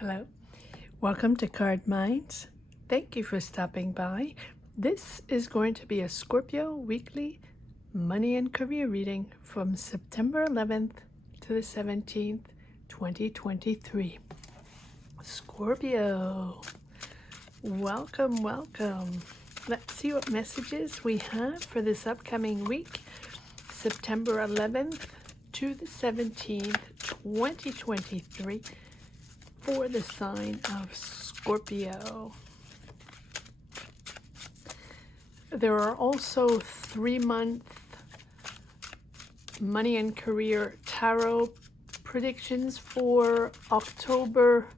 Hello, welcome to Card Minds. Thank you for stopping by. This is going to be a Scorpio weekly money and career reading from September 11th to the 17th, 2023. Scorpio, welcome, welcome. Let's see what messages we have for this upcoming week, September 11th to the 17th, 2023. For the sign of Scorpio. There are also 3-month money and career tarot predictions for October,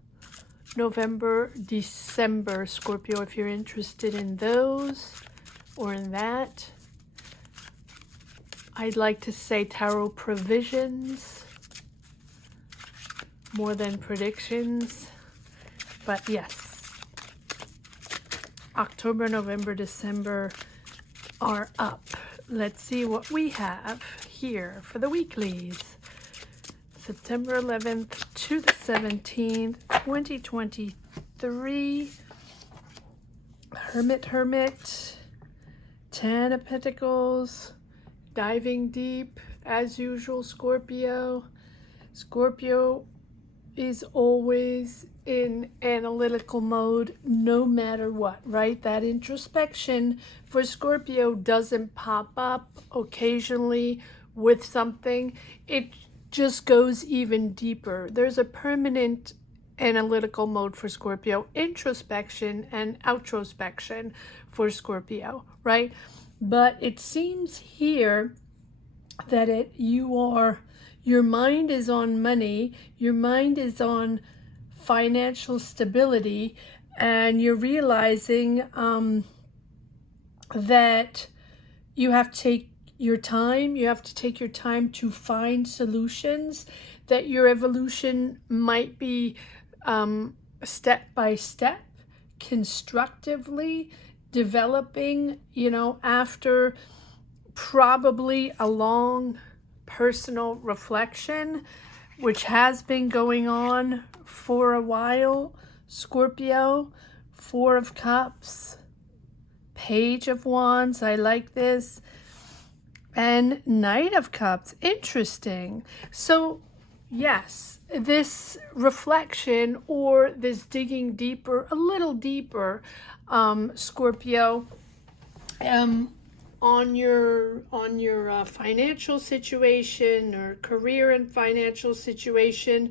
November, December. Scorpio, if you're interested in those or in that. I'd like to say tarot provisions more than predictions, but yes, October, November, December are up. Let's see what we have here for the weeklies. September 11th to the 17th, 2023. Hermit, 10 of Pentacles, diving deep as usual. Scorpio is always in analytical mode no matter what, right? That introspection for Scorpio doesn't pop up occasionally with something. It just goes even deeper. There's a permanent analytical mode for Scorpio, introspection and outrospection for Scorpio, right? But it seems here that your mind is on money, your mind is on financial stability, and you're realizing that you have to take your time, to find solutions, that your evolution might be step by step, constructively developing, after probably a long personal reflection, which has been going on for a while. Scorpio, 4 of Cups, Page of Wands, I like this, and Knight of Cups, interesting. So yes, this reflection or this digging deeper, a little deeper, Scorpio, on your financial situation or career and financial situation,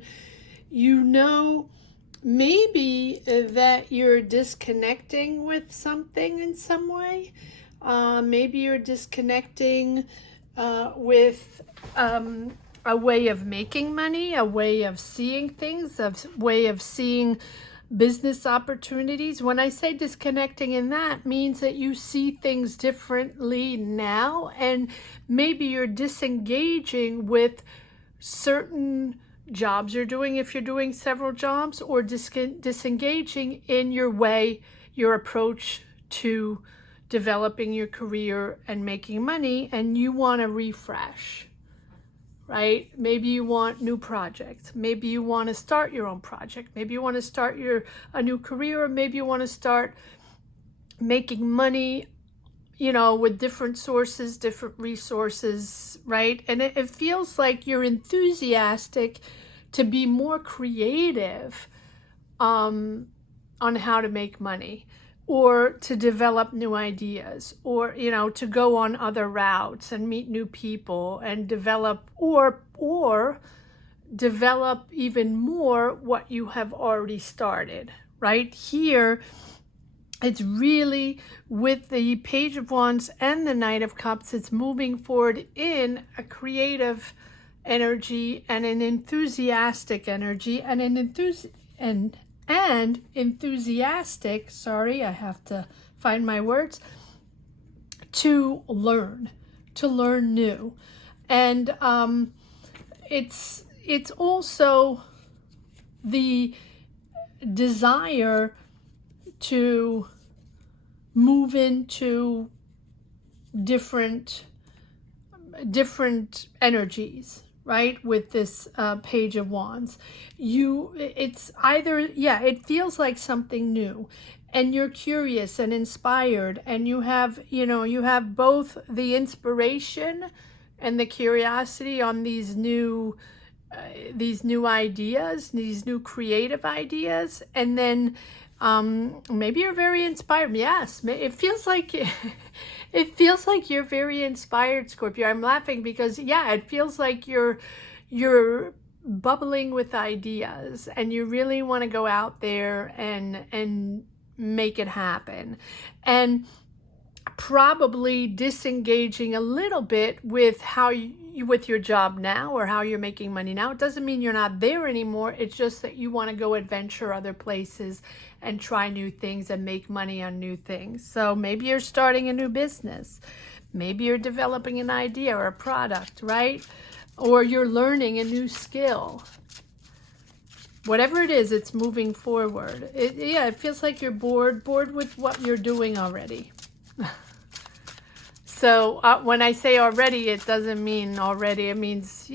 maybe that you're disconnecting with something in some way. Maybe you're disconnecting with a way of making money, a way of seeing things, a way of seeing business opportunities. When I say disconnecting, in that means that you see things differently now, and maybe you're disengaging with certain jobs you're doing if you're doing several jobs, or disengaging in your approach to developing your career and making money, and you want to refresh. Right? Maybe you want new projects. Maybe you want to start your own project. Maybe you want to start a new career, or maybe you want to start making money, with different sources, different resources, right? And it feels like you're enthusiastic to be more creative on how to make money, or to develop new ideas, or to go on other routes and meet new people and develop or develop even more what you have already started. Right here, it's really, with the Page of Wands and the Knight of Cups, it's moving forward in a creative energy and an enthusiastic energy and enthusiastic, sorry, I have to find my words, to learn new. And it's also the desire to move into different energies, right? With this Page of Wands. It's either, yeah, it feels like something new, and you're curious and inspired, and you have, you have both the inspiration and the curiosity on these new ideas, these new creative ideas, and then maybe you're very inspired. Yes, it feels like it feels like you're very inspired, Scorpio. I'm laughing because, yeah, it feels like you're bubbling with ideas, and you really want to go out there and make it happen, and probably disengaging a little bit with how with your job now, or how you're making money now. It doesn't mean you're not there anymore. It's just that you want to go adventure other places and try new things and make money on new things. So maybe you're starting a new business. Maybe you're developing an idea or a product, right? Or you're learning a new skill. Whatever it is, it's moving forward. It feels like you're bored with what you're doing already. So when I say already, it doesn't mean already. It means,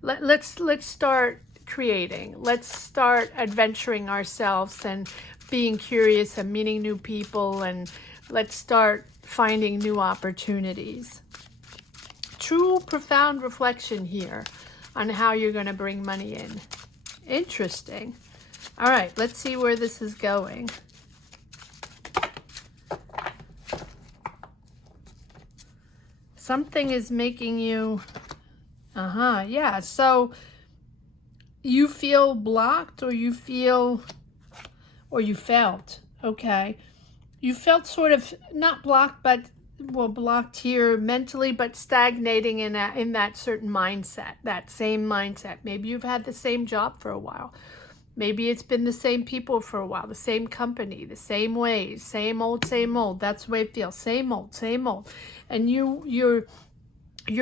let's start creating. Let's start adventuring ourselves and being curious and meeting new people, and let's start finding new opportunities. True, profound reflection here on how you're going to bring money in. Interesting. All right, let's see where this is going. Something is making you, yeah. So you feel blocked, or you felt, okay. You felt sort of not blocked, but, well, blocked here mentally, but stagnating in that certain mindset, that same mindset. Maybe you've had the same job for a while. Maybe it's been the same people for a while, the same company, the same ways, same old. That's the way it feels. Same old. And you're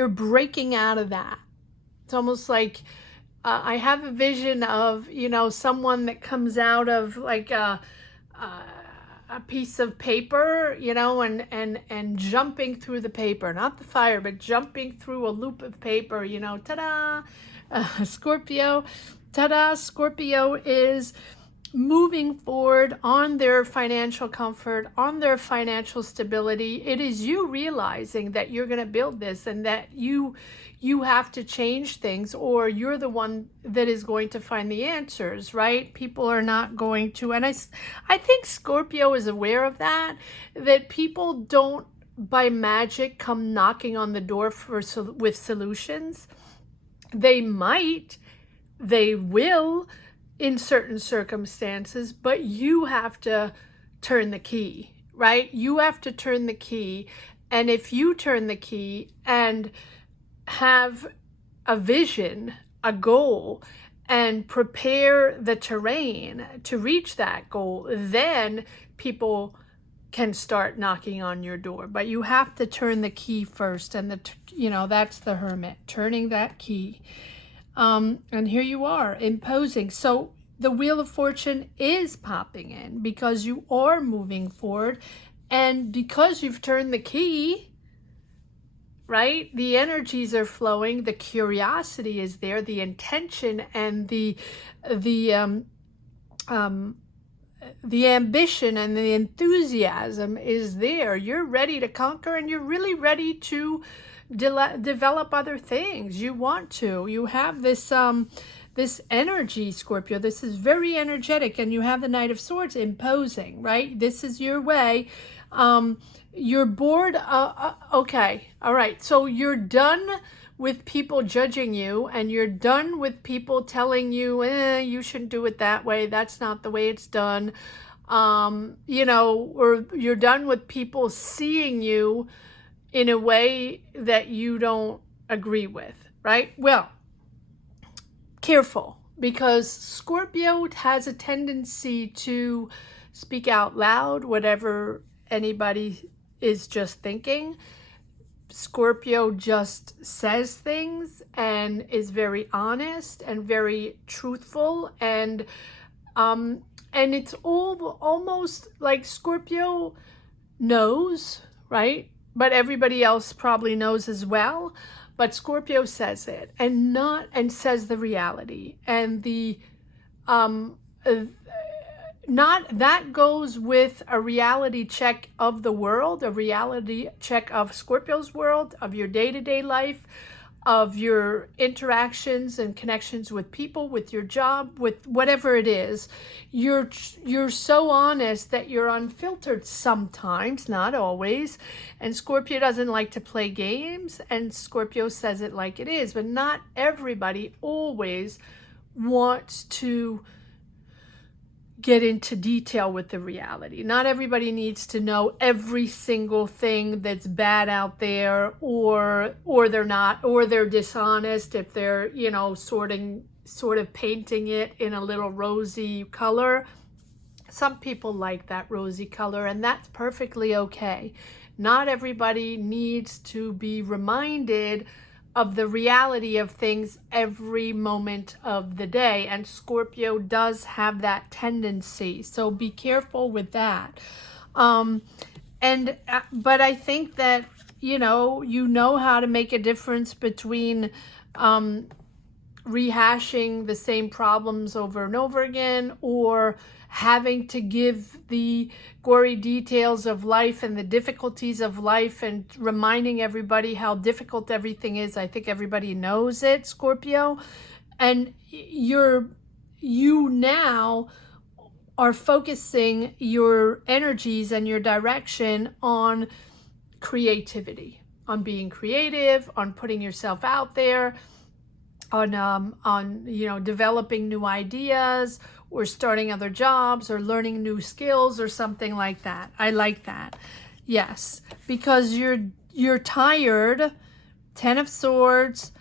breaking out of that. It's almost like I have a vision of, someone that comes out of like a piece of paper, and jumping through the paper, not the fire, but jumping through a loop of paper, ta-da, Scorpio. Ta-da, Scorpio is moving forward on their financial comfort, on their financial stability. It is you realizing that you're going to build this, and that you have to change things, or you're the one that is going to find the answers, right? People are not going to, and I think Scorpio is aware of that people don't by magic come knocking on the door with solutions. They will in certain circumstances, but you have to turn the key, right? You have to turn the key. And if you turn the key and have a vision, a goal, and prepare the terrain to reach that goal, then people can start knocking on your door. But you have to turn the key first. And that's the Hermit, turning that key. And here you are, imposing. So the Wheel of Fortune is popping in because you are moving forward, and because you've turned the key, right? The energies are flowing, the curiosity is there, the intention and the ambition and the enthusiasm is there. You're ready to conquer, and you're really ready to develop other things. You want to. You have this this energy, Scorpio. This is very energetic, and you have the Knight of Swords imposing, right? This is your way. You're bored. Okay. All right. So you're done with people judging you, and you're done with people telling you, you shouldn't do it that way. That's not the way it's done. Or you're done with people seeing you in a way that you don't agree with, right? Well, careful, because Scorpio has a tendency to speak out loud whatever anybody is just thinking. Scorpio just says things and is very honest and very truthful, and it's almost like Scorpio knows, right? But everybody else probably knows as well. but Scorpio says it, and says the reality, and the not that goes with a reality check of the world, a reality check of Scorpio's world, of your day-to-day life, of your interactions and connections with people, with your job, with whatever it is. You're so honest that you're unfiltered sometimes, not always. And Scorpio doesn't like to play games, and Scorpio says it like it is, but not everybody always wants to get into detail with the reality. Not everybody needs to know every single thing that's bad out there, or they're not, or they're dishonest if they're, you know, sort of painting it in a little rosy color. Some people like that rosy color, and that's perfectly okay. Not everybody needs to be reminded of the reality of things every moment of the day, and Scorpio does have that tendency, so be careful with that. But I think that you know how to make a difference between rehashing the same problems over and over again, or having to give the gory details of life and the difficulties of life and reminding everybody how difficult everything is. I think everybody knows it, Scorpio. And you now are focusing your energies and your direction on creativity, on being creative, on putting yourself out there, on developing new ideas, or starting other jobs, or learning new skills, or something like that. I like that. Yes, because you're tired. 10 of Swords,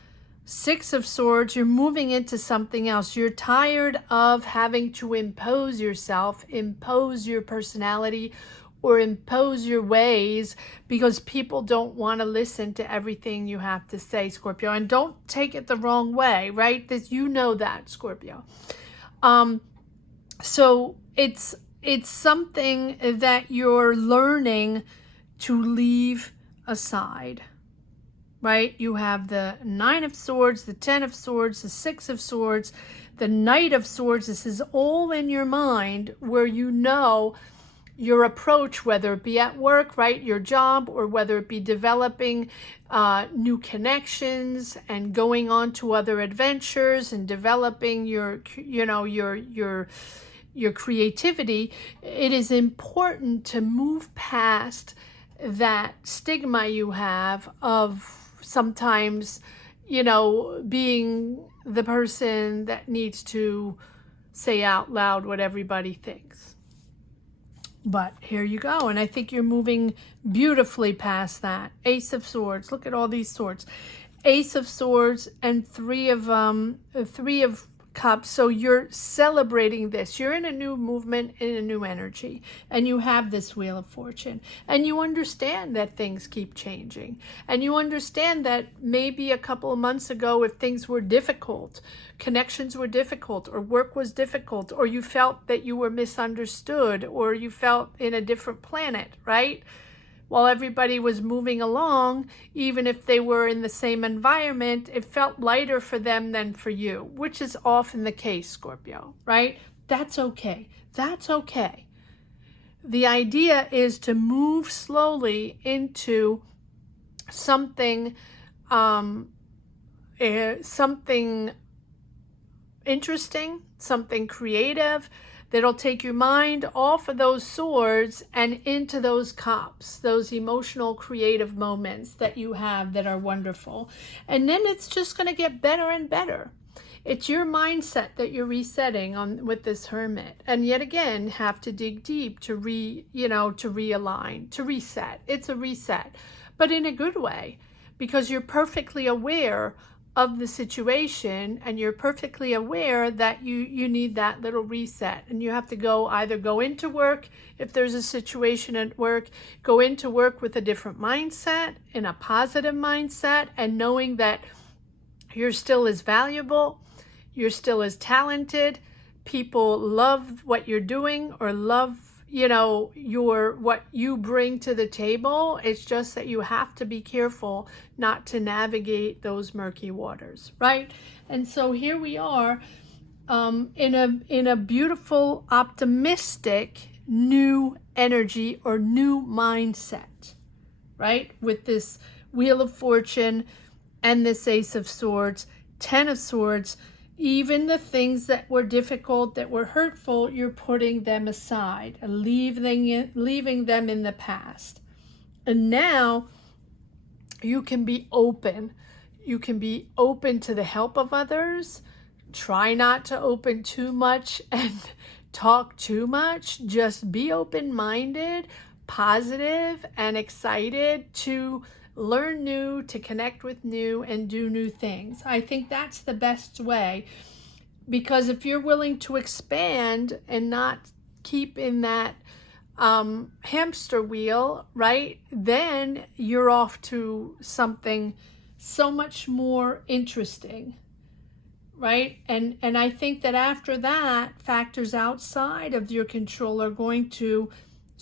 6 of Swords, you're moving into something else. You're tired of having to impose yourself, impose your personality, or impose your ways, because people don't want to listen to everything you have to say, Scorpio. And don't take it the wrong way, right? You know that, Scorpio. So it's something that you're learning to leave aside, right? You have the 9 of Swords, the 10 of Swords, the 6 of Swords, the Knight of Swords. This is all in your mind, where you know your approach, whether it be at work, right, your job, or whether it be developing new connections and going on to other adventures and developing your creativity. It is important to move past that stigma you have of sometimes, being the person that needs to say out loud what everybody thinks. But here you go, and I think you're moving beautifully past that. Ace of Swords, look at all these swords. Ace of Swords and Three of Cups. So you're celebrating this. You're in a new movement, in a new energy, and you have this Wheel of Fortune, and you understand that things keep changing, and you understand that maybe a couple of months ago, if things were difficult, connections were difficult, or work was difficult, or you felt that you were misunderstood, or you felt in a different planet, right? While everybody was moving along, even if they were in the same environment, it felt lighter for them than for you, which is often the case, Scorpio, right? That's okay. That's okay. The idea is to move slowly into something, something interesting, something creative, that'll take your mind off of those swords and into those cups, those emotional, creative moments that you have that are wonderful. And then it's just going to get better and better. It's your mindset that you're resetting on with this Hermit. And yet again, have to dig deep to realign, to reset. It's a reset, but in a good way, because you're perfectly aware of the situation, and you're perfectly aware that you need that little reset, and you have to either go into work, if there's a situation at work, go into work with a different mindset, in a positive mindset, and knowing that you're still as valuable, you're still as talented, people love what you're doing, or love you know, what you bring to the table. It's just that you have to be careful not to navigate those murky waters, right? And so here we are, in a beautiful, optimistic new energy or new mindset, right? With this Wheel of Fortune and this Ace of Swords, Ten of Swords. Even the things that were difficult, that were hurtful, you're putting them aside and leaving them in the past. And now you can be open. You can be open to the help of others. Try not to open too much and talk too much. Just be open-minded, positive, and excited to learn new, to connect with new, and do new things. I think that's the best way, because if you're willing to expand and not keep in that hamster wheel, right, then you're off to something so much more interesting, right? And I think that after that, factors outside of your control are going to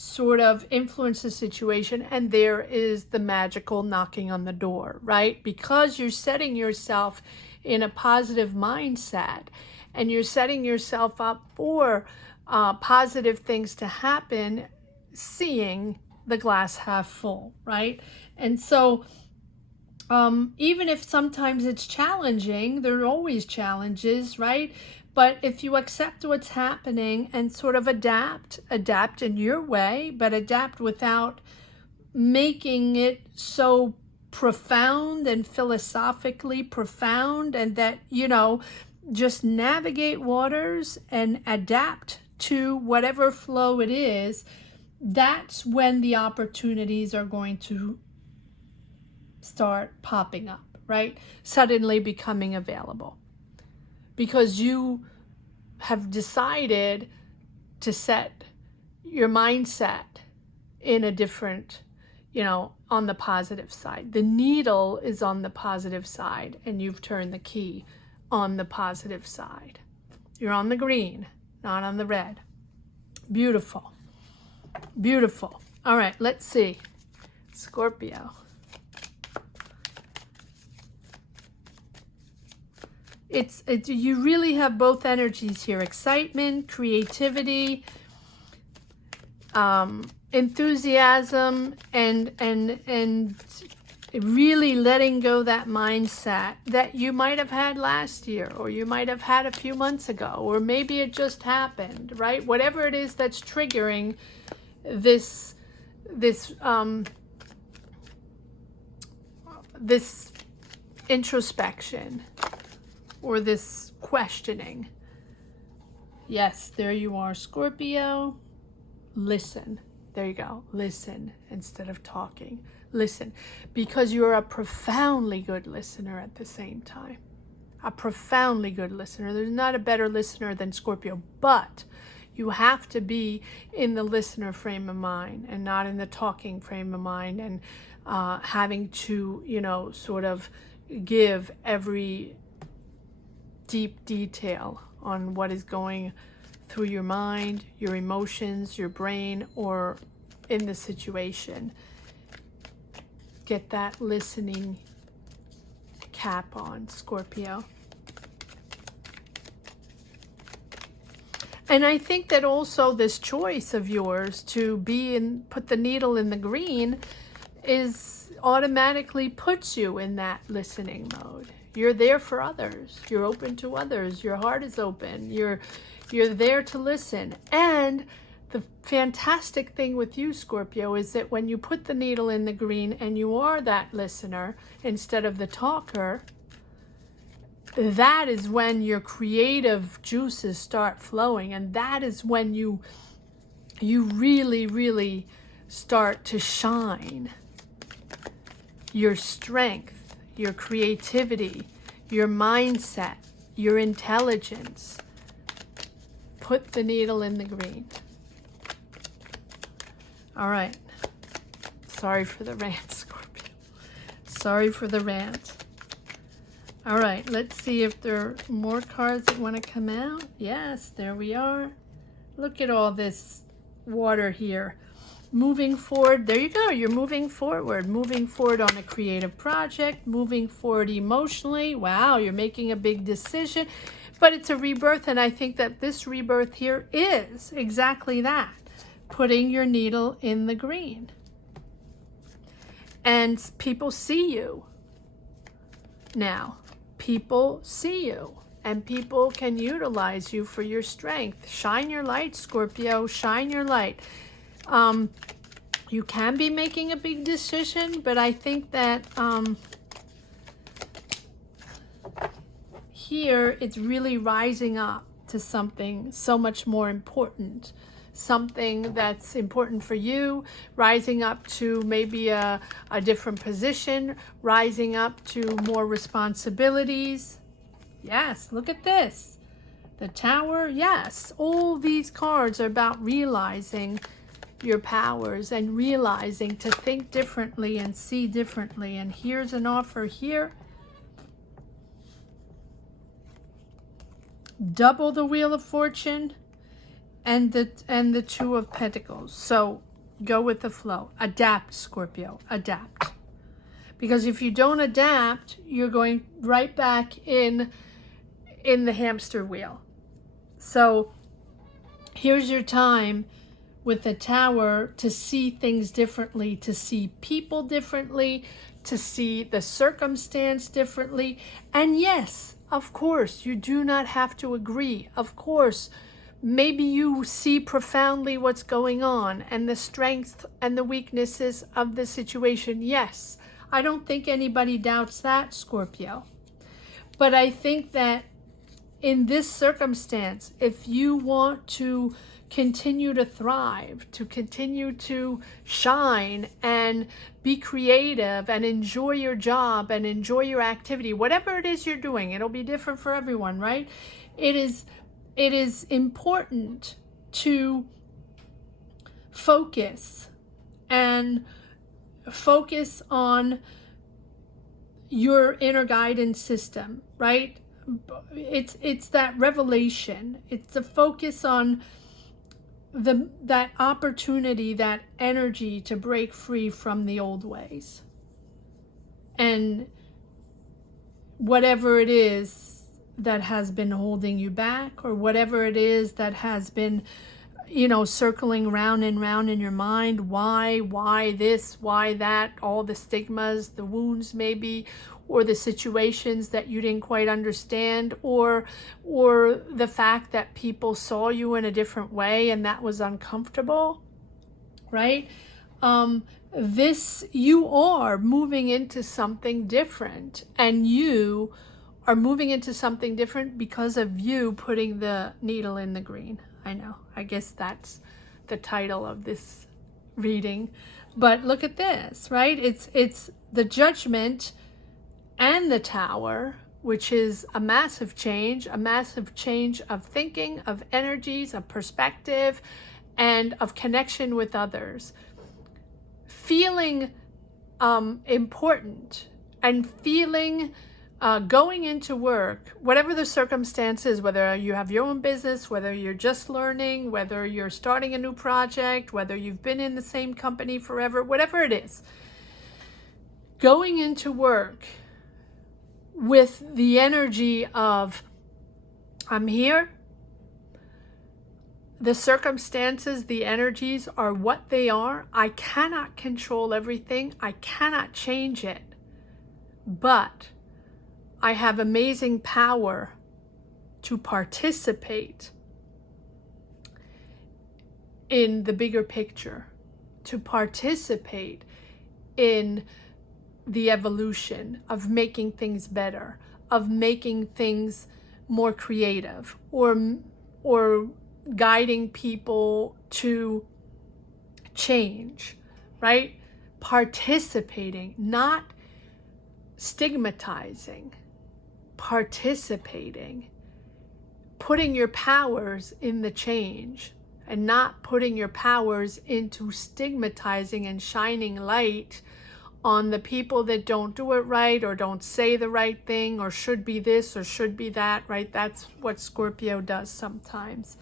sort of influence the situation, and there is the magical knocking on the door, right? Because you're setting yourself in a positive mindset, and you're setting yourself up for positive things to happen, seeing the glass half full, right? And so even if sometimes it's challenging, there are always challenges, right? But if you accept what's happening and sort of adapt in your way, but adapt without making it so profound and philosophically profound, and that, you know, just navigate waters and adapt to whatever flow it is, that's when the opportunities are going to start popping up, right? Suddenly becoming available. Because you have decided to set your mindset in a different, you know, on the positive side. The needle is on the positive side, and you've turned the key on the positive side. You're on the green, not on the red. Beautiful. Beautiful. All right, let's see. Scorpio. You really have both energies here: excitement, creativity, enthusiasm, and really letting go that mindset that you might have had last year, or you might have had a few months ago, or maybe it just happened, right? Whatever it is that's triggering this introspection, or this questioning. Yes, there you are, Scorpio. Listen. There you go. Listen instead of talking. Listen, because you're a profoundly good listener at the same time. A profoundly good listener. There's not a better listener than Scorpio, but you have to be in the listener frame of mind and not in the talking frame of mind, and having to, you know, sort of give every deep detail on what is going through your mind, your emotions, your brain, or in the situation. Get that listening cap on, Scorpio. And I think that also this choice of yours to put the needle in the green is automatically puts you in that listening mode. You're there for others. You're open to others. Your heart is open. You're there to listen. And the fantastic thing with you, Scorpio, is that when you put the needle in the green and you are that listener instead of the talker, that is when your creative juices start flowing. And that is when you really, really start to shine. Your strength, your creativity, your mindset, your intelligence. Put the needle in the green. All right. Sorry for the rant, Scorpio. Sorry for the rant. All right, let's see if there are more cards that want to come out. Yes, there we are. Look at all this water here. Moving forward, there you go, you're moving forward on a creative project, moving forward emotionally. Wow, you're making a big decision, but it's a rebirth, and I think that this rebirth here is exactly that, putting your needle in the green. And people see you now. People see you, and people can utilize you for your strength. Shine your light, Scorpio, shine your light. You can be making a big decision, but I think that here it's really rising up to something so much more important, something that's important for you, rising up to maybe a different position, rising up to more responsibilities. Yes, look at this. The Tower, yes, all these cards are about realizing your powers and realizing to think differently and see differently. And here's an offer here. Double the Wheel of Fortune and the Two of Pentacles. So go with the flow. Adapt, Scorpio, adapt. Because if you don't adapt, you're going right back in the hamster wheel. So here's your time with the Tower to see things differently, to see people differently, to see the circumstance differently. And yes, of course, you do not have to agree. Of course, maybe you see profoundly what's going on and the strengths and the weaknesses of the situation. Yes, I don't think anybody doubts that, Scorpio. But I think that in this circumstance, if you want to continue to thrive, to continue to shine and be creative and enjoy your job and enjoy your activity, whatever it is you're doing, it'll be different for everyone, right? It is important to focus on your inner guidance system, right? It's that revelation. It's the focus on that opportunity, that energy to break free from the old ways. And whatever it is that has been holding you back, or whatever it is that has been, circling round and round in your mind, why this, why that, all the stigmas, the wounds maybe, or the situations that you didn't quite understand, or the fact that people saw you in a different way and that was uncomfortable, right? You are moving into something different, and you are moving into something different because of you putting the needle in the green. I know, I guess that's the title of this reading, but look at this, right? It's the Judgment and the Tower, which is a massive change of thinking, of energies, of perspective, and of connection with others. Feeling important and feeling going into work, whatever the circumstances, whether you have your own business, whether you're just learning, whether you're starting a new project, whether you've been in the same company forever, whatever it is, going into work with the energy of, I'm here, the circumstances, the energies are what they are. I cannot control everything. I cannot change it. But I have amazing power to participate in the bigger picture, to participate in the evolution of making things better, of making things more creative, or guiding people to change, right? Participating, not stigmatizing, participating, putting your powers in the change, and not putting your powers into stigmatizing and shining light on the people that don't do it right, or don't say the right thing, or should be this or should be that, right? That's what Scorpio does sometimes.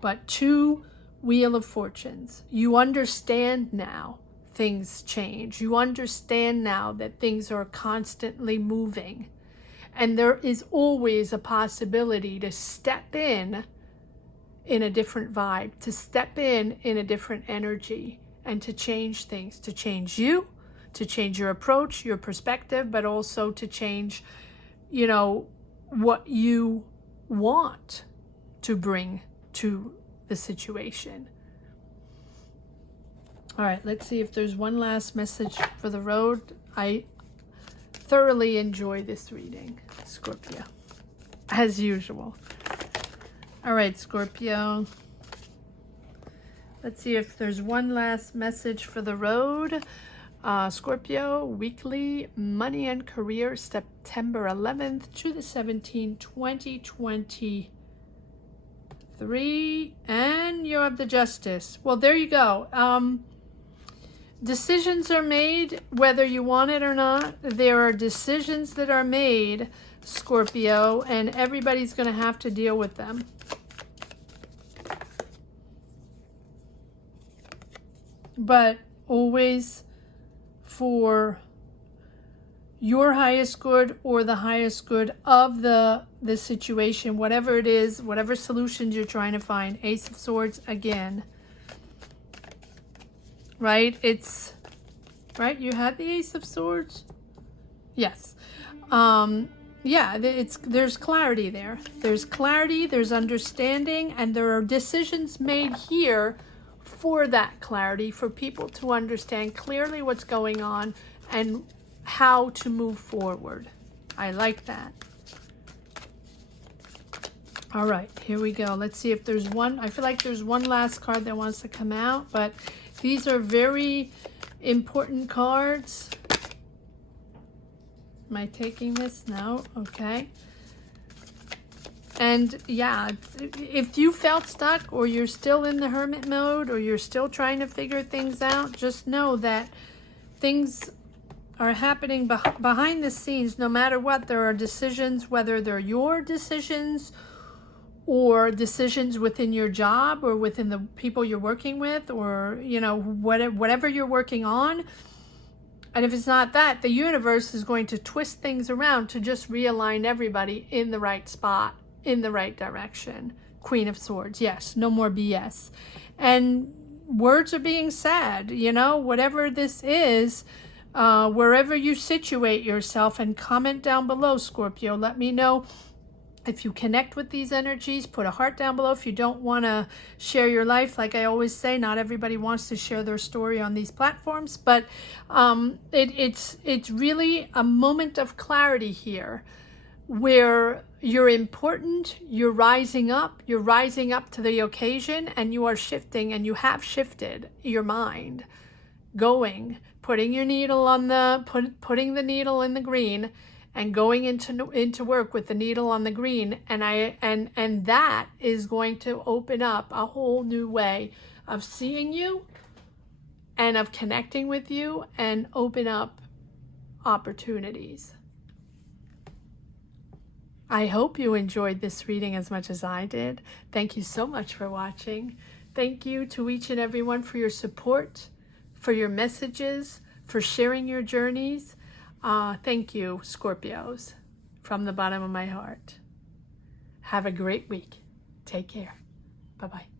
But to Wheel of Fortunes. You understand now things change. You understand now that things are constantly moving. And there is always a possibility to step in a different vibe, to step in a different energy, and to change things, to change you, to change your approach, your perspective, but also to change, you know, what you want to bring to the situation. All right, let's see if there's one last message for the road. I thoroughly enjoy this reading, Scorpio, as usual. All right, Scorpio. Let's see if there's one last message for the road. Scorpio, weekly money and career, September 11th to the 17th, 2023. And you have the Justice. Well, there you go. Decisions are made whether you want it or not. There are decisions that are made, Scorpio, and everybody's going to have to deal with them. But always for your highest good or the highest good of the situation, whatever it is, whatever solutions you're trying to find. Ace of Swords again. Right? It's right. You had the Ace of Swords. Yes. Yeah, there's clarity there. There's clarity, there's understanding, and there are decisions made here for that clarity, for people to understand clearly what's going on and how to move forward. I like that. All right, here we go. Let's see if there's one. I feel like there's one last card that wants to come out, but these are very important cards. Am I taking this? No? Okay. And yeah, if you felt stuck, or you're still in the hermit mode, or you're still trying to figure things out, just know that things are happening behind the scenes. No matter what, there are decisions, whether they're your decisions or decisions within your job or within the people you're working with, or, you know, whatever you're working on. And if it's not that, the universe is going to twist things around to just realign everybody in the right spot, in the right direction. Queen of Swords. Yes, no more BS. And words are being said, you know, whatever this is, wherever you situate yourself. And comment down below, Scorpio. Let me know if you connect with these energies. Put a heart down below if you don't want to share your life. Like I always say, not everybody wants to share their story on these platforms, but it's really a moment of clarity here, where you're important, you're rising up to the occasion, and you are shifting, and you have shifted your mind, putting your needle on putting the needle in the green, and going into work with the needle on the green, and that is going to open up a whole new way of seeing you and of connecting with you, and open up opportunities. I hope you enjoyed this reading as much as I did. Thank you so much for watching. Thank you to each and everyone for your support, for your messages, for sharing your journeys. Thank you, Scorpios, from the bottom of my heart. Have a great week. Take care. Bye-bye.